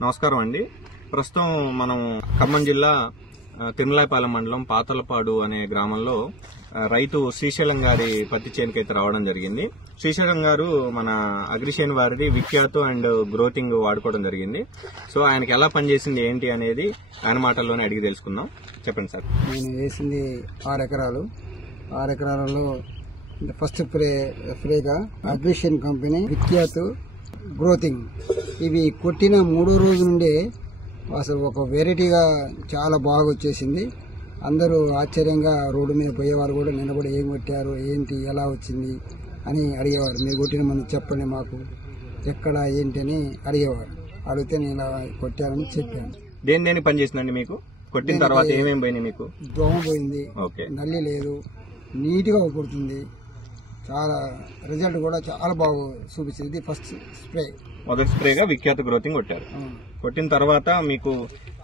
నమస్కారం అండి. ప్రస్తుతం మనం ఖమ్మం జిల్లా తిరుమలాయపాలెం మండలం పాతలపాడు అనే గ్రామంలో రైతు శ్రీశైలం గారి పత్తి చేనుకైతే రావడం జరిగింది. శ్రీశైలం గారు మన అగ్రిషేన్ వారిది విఖ్యాతు అండ్ గ్రోతింగ్ వాడుకోవడం జరిగింది. సో ఆయనకి ఎలా పనిచేసింది ఏంటి అనేది ఆయన మాటల్లోనే అడిగి తెలుసుకుందాం. చెప్పండి సార్. నేను వేసింది 6 ఎకరాలు. 6 ఎకరాలలో ఫస్ట్ స్ప్రేగా అగ్రిషేన్ కంపెనీ విఖ్యాతు గ్రోతింగ్ ఇవి కొట్టిన 3వ రోజు నుండే అసలు ఒక వెరైటీగా చాలా బాగా వచ్చేసింది. అందరూ ఆశ్చర్యంగా రోడ్డు మీద పోయేవారు కూడా నిలబడి ఏం కొట్టారు, ఏంటి, ఎలా వచ్చింది అని అడిగేవారు. మీరు కొట్టిన మనం చెప్పండి, మాకు ఎక్కడ ఏంటి అని అడిగేవారు. అడిగితే నేను ఇలా కొట్టానని చెప్పాను. దేని పని చేసిందండి మీకు? కొట్టిన తర్వాత ఏమేమి పోయినాయి మీకు? దోమ పోయింది, నల్లి లేదు, నీట్గా కొడుతుంది. చాలా రిజల్ట్ కూడా చాలా బాగా చూపించింది. ఫస్ట్ స్ప్రే, మొదటి స్ప్రేగా విఖ్యాత గ్రోతింగ్ కొట్టారు. కొట్టిన తర్వాత మీకు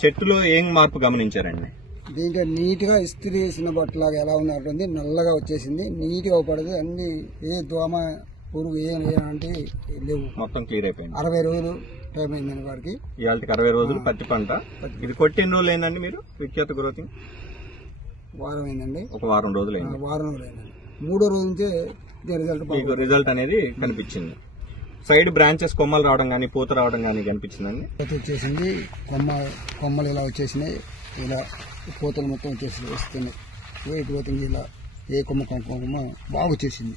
చెట్టులో ఏం మార్పు గమనించారండి? దీంట్లో నీట్ గా ఇస్త్రీ వేసిన బట్టలాగా ఎలా ఉన్నట్టుంది, నల్లగా వచ్చేసింది, నీట్ గా పడదు. అన్ని ఏ దోమ పురుగు అంటే లేవు, మొత్తం క్లియర్ అయిపోయింది. 60 రోజులు టైం అయిందండి వారికి. ఇవాళకి 60 రోజులు పత్తి పంట. ఇది కొట్టిన రోజులు అయిందండి మీరు విఖ్యాత గ్రోతింగ్? వారం అయిందండి. ఒక వారం రోజులు అయింది. వారం రోజులు అయిందండి. 3వ రోజు నుంచే రిజల్ట్ అనేది కనిపించింది. సైడ్ బ్రాంచెస్ కొమ్మలు రావడం కానీ పూత రావడం కానీ కనిపించిందండి. వచ్చేసింది, కొమ్మలు ఇలా వచ్చేసినాయి, ఇలా పూతలు మొత్తం వచ్చేసి వస్తున్నాయి. గ్రోతింగ్ ఇలా ఏ కొమ్మ బాగా వచ్చేసింది.